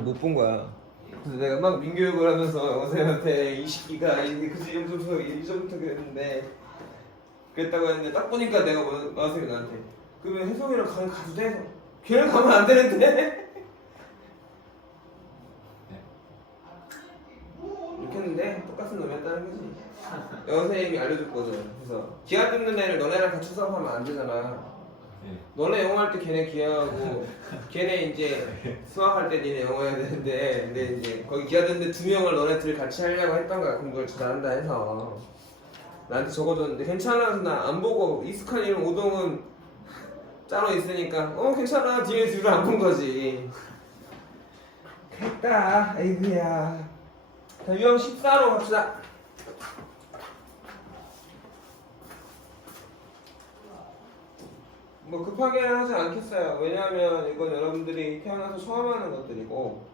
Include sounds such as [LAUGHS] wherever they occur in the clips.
못 본 거야. 그래서 내가 막 민교육을 하면서 선생님한테 이 시기가 이게 그지 이 정도부터 이 정도부터 그랬는데 그랬다고 했는데 딱 보니까 내가 뭐 선생님이 나한테 그러면 혜성이랑 가면 가도 돼? 걔랑 가면 안 되는데? [LAUGHS] 이렇게 했는데 똑같은 놈이었다는 거지. 여선생님이 알려줬거든. 그래서 기아 듣는 애를 너네랑 같이 수업하면 안 되잖아. 네. 너네 영어 할 때 걔네 기하고 [LAUGHS] 걔네 이제 수학할 때 니네 영어 해야 되는데 근데 이제 거기 기하 듣는데 두 명을 너네 둘이 같이 하려고 했던 거야. 공부를 잘한다 해서. 나한테 적어줬는데 괜찮아. 그래서 나 안 보고 익숙한 이름 오동은 짜로 있으니까 어 괜찮아. 뒤에 둘을 안 본 거지. 됐다. 아이고야. 자 유형 14로 갑시다 뭐 급하게는 하지 않겠어요. 왜냐하면 이건 여러분들이 태어나서 처음 하는 것들이고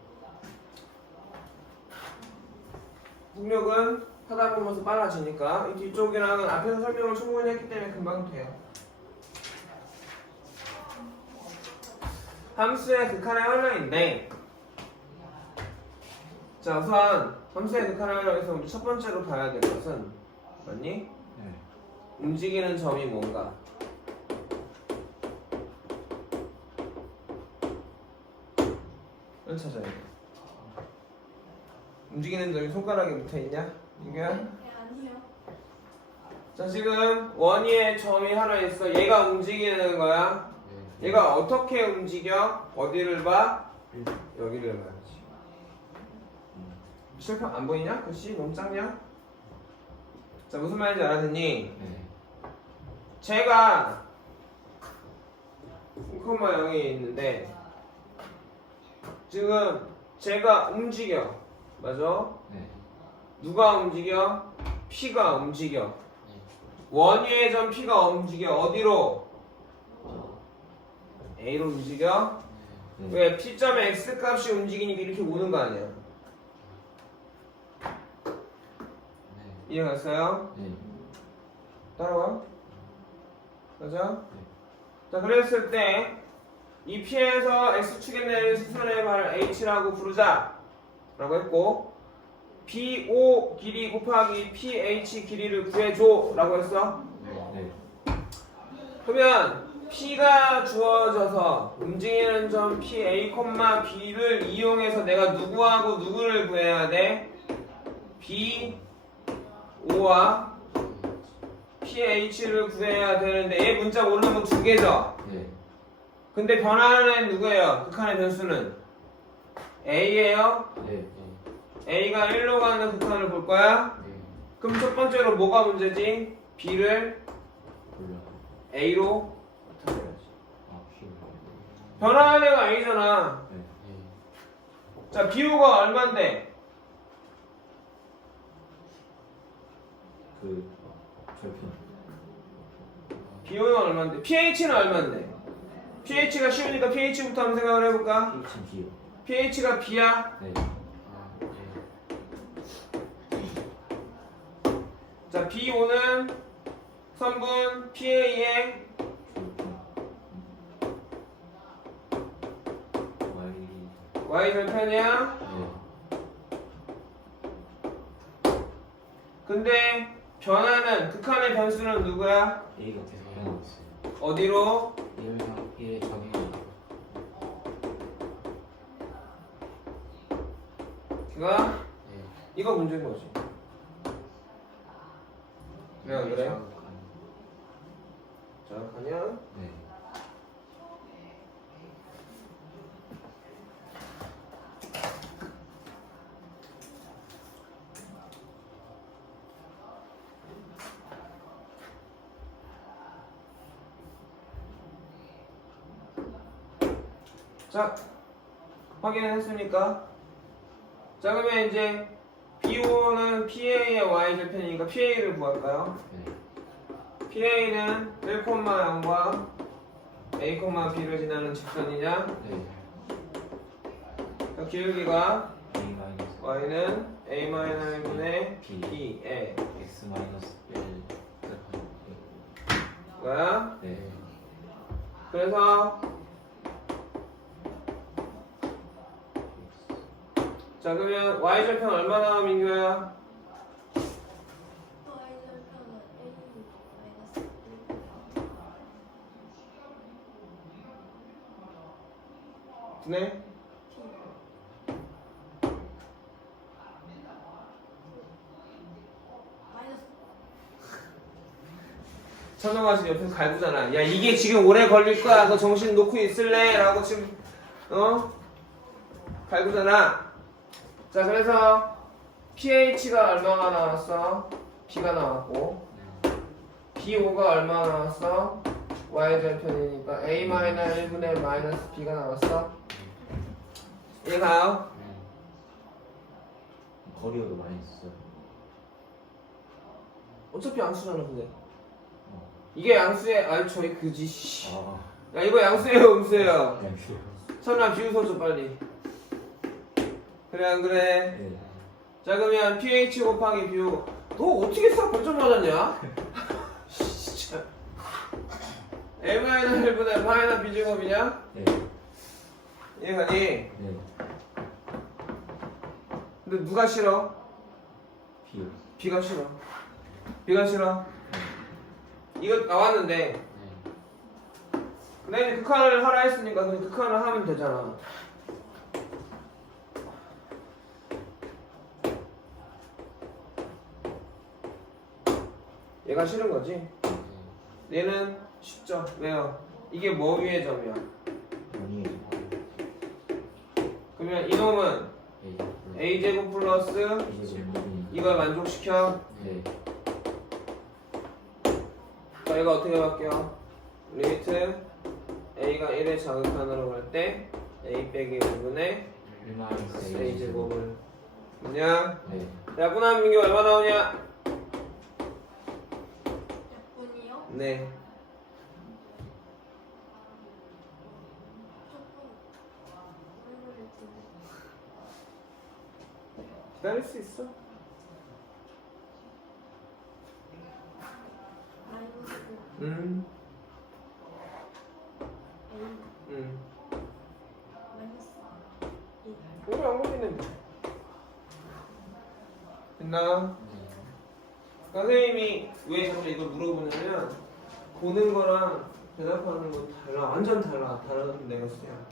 능력은 하다 보면서 빨라지니까 이 뒤쪽이랑은 앞에서 설명을 충분히 했기 때문에 금방 돼요. 함수의 극한의 활용인데 자 우선 함수의 극한의 활용에서 우리 첫 번째로 봐야 될 것은 맞니? 네. 움직이는 점이 뭔가 을 찾아야 돼. 움직이는 점이 손가락에 붙어 있냐? 이거야? 아니요. 자 지금 원위에 점이 하나 있어. 얘가 움직이는 거야. 네. 얘가 어떻게 움직여? 어디를 봐? 여기를 봐야지. 실판 안 보이냐? 글씨 너무 작냐? 자 무슨 말인지 알아듣니? 네. 제가 0,0이 있는데 지금 제가 움직여 맞아? 네. 누가 움직여? P가 움직여 원위의 점 P가 움직여 어디로? A로 움직여? 네. 왜? P점의 X 값이 움직이니까 이렇게 오는 거 아니야 네. 이해갔어요? 네. 따라와. 맞아? 자, 그랬을 때, 이 P에서 X축에 내린 수선의 발을 H라고 부르자. 라고 했고, BO 길이 곱하기 PH 길이를 구해줘. 라고 했어. 네. 그러면, P가 주어져서 움직이는 점 PA, B를 이용해서 내가 누구하고 누구를 구해야 돼? B, O와 PH를 구해야 되는데 얘 문자 오르는 거 두 개죠? 네. 근데 변하는 애는 누구예요? 극한의 변수는 A예요? 네. A가 1로 가는 극한을 볼 거야? 네. 그럼 첫 번째로 뭐가 문제지? B를 몰라. A로 아, 피. 변하는 애가 A잖아 네. 자 BO가 얼만데? 그 절편. BO는 얼만데? PH는 얼만데? PH가 쉬우니까 PH부터 한번 생각을 해볼까? H B요. PH가 B야? 네. 자 BO는 선분 PA의 절편. Y. Y 절편이야? 네. 근데 변화는 극한의 변수는 누구야? A가 계속 변하고 있어요. 어디로? 그가 네. 이거 문제인 거지. 왜 안 그래? 정확하냐? 네. 자 확인을 했습니까? 자 그러면 이제 BO는 PA의 Y 절편이니까 PA를 구할까요? 네. PA는 1,0과 A, B를 지나는 직선이냐? 네. 그 기울기가 A 마이너스 Y는 A-1분의 B. B에 X 마이너스 1. 뭐야? 네. 그래서 자 그러면 y절편 얼마 나와 민규야? y절편은 a 마이너스 1 네? 마이너스 천호가 지금 옆에서 갈구잖아. 야 이게 지금 오래 걸릴 거야. 너 정신 놓고 있을래? 라고 지금 어? 갈구잖아. 자 그래서 pH가 얼마가 나왔어? B가 나왔고 B5가 얼마 나왔어? Y절편이니까 A-1분의 마이너스 B가 나왔어? 이해 가요? 네. 거리어도 많이 있어요. 어차피 양수잖아 근데 어. 이게 양수의 아이 저희 그지 씨. 아, 야 이거 양수예요 음수예요 그냥 선아 비웃어 줘 빨리 그래 안 그래 네. 자 그러면 pH 곱하기 뷰. 너 어떻게 싹 벌점 맞았냐? [LAUGHS] 진짜. M-1분의 파이나 비제곱이냐? 네. 이해가니? 네. 근데 누가 싫어? 비요. B가 싫어. B가 싫어. 이거 나왔는데 네. 근데 극한을 하라 했으니까 그냥 극한을 하면 되잖아. 얘가 싫은 거지? 얘는 쉽죠. 왜요? 이게 뭐 위의 점이야? 원이 그러면 이놈은 a 제곱 플러스 이걸 만족시켜. 네. 자, 얘가 어떻게 바뀌어? 리미트 a가 1의 자극한으로 갈 때 a 빼기 5분의 1마이너스 a 제곱을 그냥 네. 야구나 민규 얼마 나오냐? 약분이요? 네. 기다릴 수 있어. 음, 음. 안 걸리네. 됐나? 선생님이 왜 자꾸 이걸 물어보냐면 보는 거랑 대답하는 건 달라. 완전 달라. 다른 내가 수야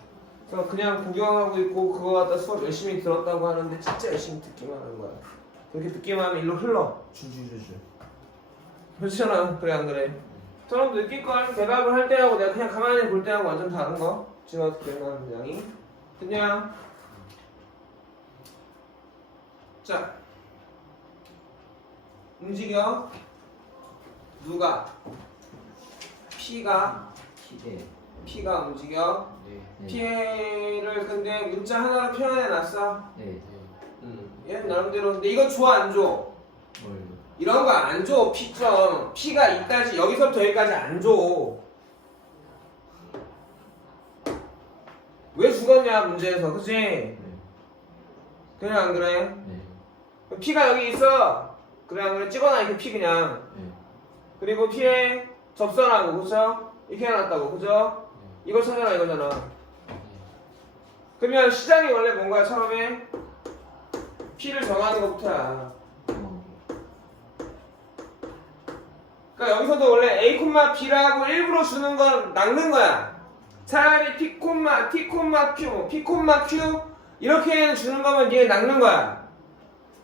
그래서 그냥 구경하고 있고 그거 갖다 수업 열심히 들었다고 하는데 진짜 열심히 듣기만 하는 거야. 그렇게 듣기만 하면 일로 흘러. 줄줄줄줄. 그렇잖아. 그래 안 그래? 저런 느낄걸 대답을 할 때하고 내가 그냥 가만히 볼 때하고 완전 다른 거. 지금 어떻게 생각하는 양이 됐냐? 자. 움직여. 누가 P가 키에 P가 움직여 네. P를 근데 문자 하나로 표현해 놨어 네. 음. 얘는 나름대로 근데 이거 줘 안 줘? 뭘 이런 거 안 줘 P점 P가 이까지 여기서부터 여기까지 안 줘 왜 죽었냐 문제에서 그치? 네. 그래 안 그래? 네. P가 여기 있어 그래 안 그래? 찍어놔 이렇게 P 그냥 네. 그리고 P에 접선하고 그죠? 이렇게 해놨다고 그죠? 이걸 찾아라 이거잖아 그러면 시작이 원래 뭔가야 처음에? P를 정하는 것부터야 어. 그러니까 여기서도 원래 A, B라고 일부러 주는 건 낚는 거야 차라리 P, T, Q, 뭐 P, Q 이렇게 주는 거면 니네 낚는 거야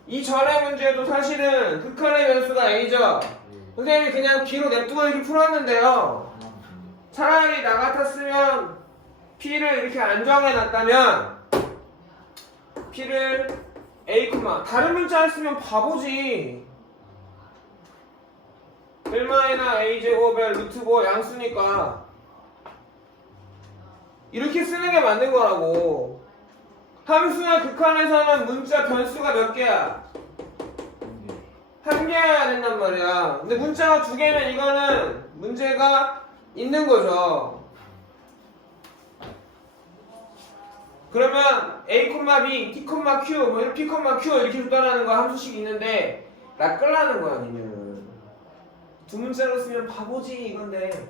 이 전에 문제도 사실은 극한의 변수가 A죠 선생님이 그냥 B로 냅두고 이렇게 풀었는데요. 차라리 나 같았으면 P를 이렇게 안 정해 놨다면 P를 A, 다른 문자 쓰면 바보지. 1마이나 A 제곱의 루트 5 양수니까. 이렇게 쓰는 게 맞는 거라고. 함수의 극한에서는 문자 변수가 몇 개야? 한 개여야 된단 말이야. 근데 문자가 두 개면 이거는 문제가 있는 거죠. 그러면 A, B, T, Q, 뭐 이렇게 P, Q 이렇게 줬다라는 거 함수식 있는데 낚으라는 거야, 아니면 두 문자로 쓰면 바보지 이건데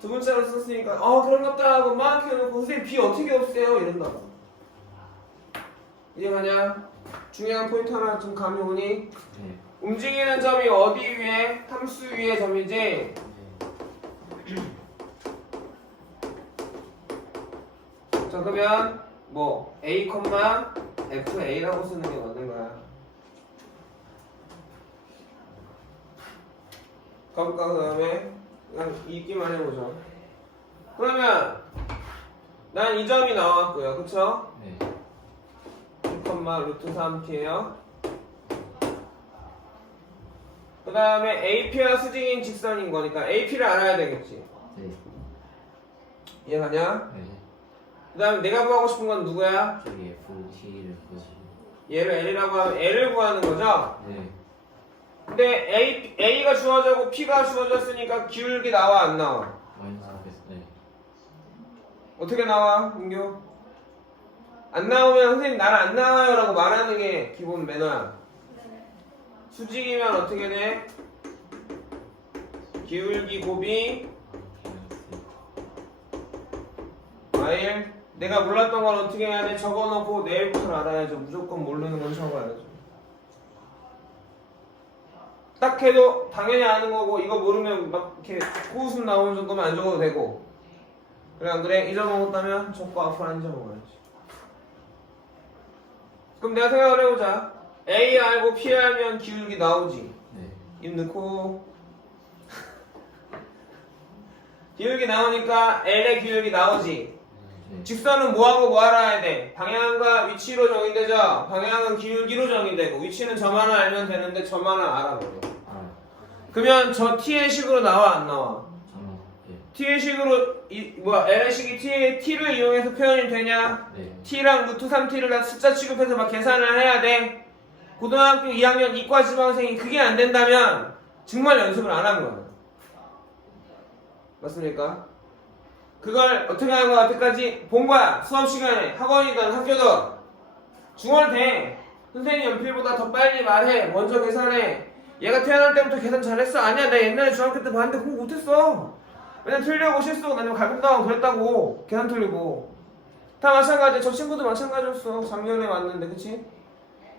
두 문자로 썼으니까 어 그런 것다 하고 막 해놓고 선생님 B 어떻게 없애요 이런다고 이해가냐? 중요한 포인트 하나 좀 감이 오니? 네. 움직이는 점이 어디 위에? 함수 위에 점이지? 네. 자 그러면 뭐 a, fa라고 쓰는 게 맞는 거야. 가볼까 그 다음에 그냥 읽기만 해보자. 그러면 난 이 점이 나왔고요, 그쵸? 네. 1, 루트 3t예요. 다음에 AP와 수직인 직선인 거니까 AP를 알아야 되겠지. 네. 이해가냐? 네. 그 다음에 내가 구하고 싶은 건 누구야? 저기 FT를 보시. 얘를 L이라고 하면 L을 구하는 거죠? 네. 근데 A, A가 주어졌고 P가 주어졌으니까 기울기 나와 안 나와? 마이너스 앞에서 네. 어떻게 나와? 민규? 안 나오면 선생님 나는 안 나와요 라고 말하는 게 기본 매너야 네. 수직이면 어떻게 돼? 기울기 곱이 마일. 내가 몰랐던 건 어떻게 해야 돼? 적어놓고 내일부터 알아야죠. 무조건 모르는 건 적어야죠. 딱 해도 당연히 아는 거고 이거 모르면 막 이렇게 코웃음 나오는 정도면 안 적어도 되고. 그래 안 그래? 잊어먹었다면 적고 앞으로 안 잊어먹어야지. 그럼 내가 생각을 해보자 A 알고 P 알면 기울기 나오지 네. 입 넣고 [LAUGHS] 기울기 나오니까 L의 기울기 나오지 네. 직선은 뭐하고 뭐 알아야 돼? 방향과 위치로 정의되죠? 방향은 기울기로 정의되고 위치는 점 하나 알면 되는데 점 하나 알아버려 아. 그러면 저 T의 식으로 나와 안 나와? 저는 네. T의 식으로 이 뭐야 L의 식이 T의 T를 이용해서 표현이 되냐? 네. T랑 루트 3T를 다 숫자 취급해서 막 계산을 해야 돼. 고등학교 2학년 이과 지방생이 그게 안 된다면 정말 연습을 안 한 거야. 맞습니까? 그걸 어떻게 하는 거야? 여태까지 본 거야. 수업 시간에 학원이든 학교든 중월 돼. 선생님 연필보다 더 빨리 말해. 먼저 계산해. 얘가 태어날 때부터 계산 잘했어. 아니야. 나 옛날에 중학교 때 봤는데 공부 못했어. 맨날 틀려고 실수하고 나면 갈굼당하고 그랬다고. 계산 틀리고. 다 마찬가지. 저 친구도 마찬가지였어. 작년에 왔는데, 그치?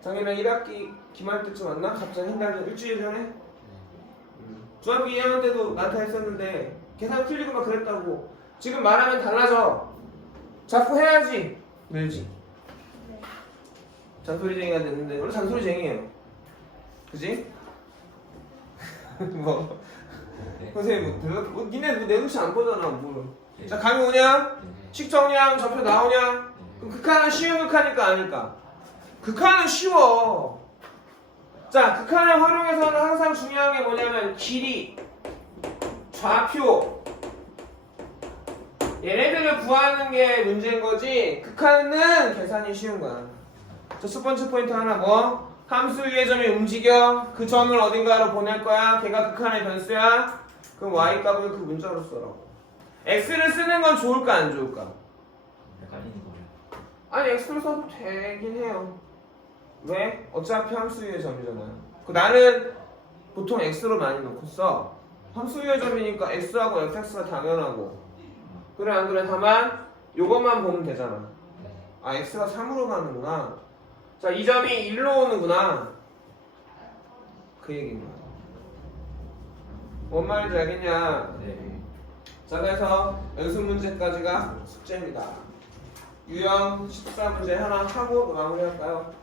작년에 1학기 기말 때쯤 왔나? 갑자기 한달 전, 일주일 전에? 음. 중학교 2학년 때도 나한테 했었는데, 계산 틀리고 막 그랬다고. 지금 말하면 달라져. 자꾸 해야지. 늘지. 네. 잔소리쟁이가 됐는데, 원래 잔소리쟁이에요. 그지? [LAUGHS] 뭐, 네. 선생님, 뭐, 뭐, 니네 뭐 내 눈치 안 보잖아, 뭐. 네. 자, 감이 오냐? 네. 식 정리하면 좌표 나오냐? 그럼 극한은 쉬운 극한일까 아닐까? 극한은 쉬워. 자, 극한을 활용해서는 항상 중요한 게 뭐냐면 길이, 좌표. 얘네들을 구하는 게 문제인 거지. 극한은 계산이 쉬운 거야. 자, 첫 번째 포인트 하나 뭐? 함수 위의 점이 움직여. 그 점을 어딘가로 보낼 거야. 걔가 극한의 변수야. 그럼 y 값을 그 문자로 써라고. x를 쓰는 건 좋을까 안 좋을까? 헷갈리는 거예요. 아니 x를 써도 되긴 해요. 왜? 어차피 함수 위의 점이잖아요. 그 나는 보통 x로 많이 놓고 써. 함수 위의 점이니까 x하고 fx가 당연하고. 그래 안 그래? 다만 요것만 보면 되잖아. 네. 아 x가 3으로 가는구나. 자 이 점이 1로 오는구나. 그 얘기인 거야. 뭔 말인지 알겠냐? 네. 자 그래서 연습 문제까지가 숙제입니다. 유형 14문제 하나 하고 마무리할까요?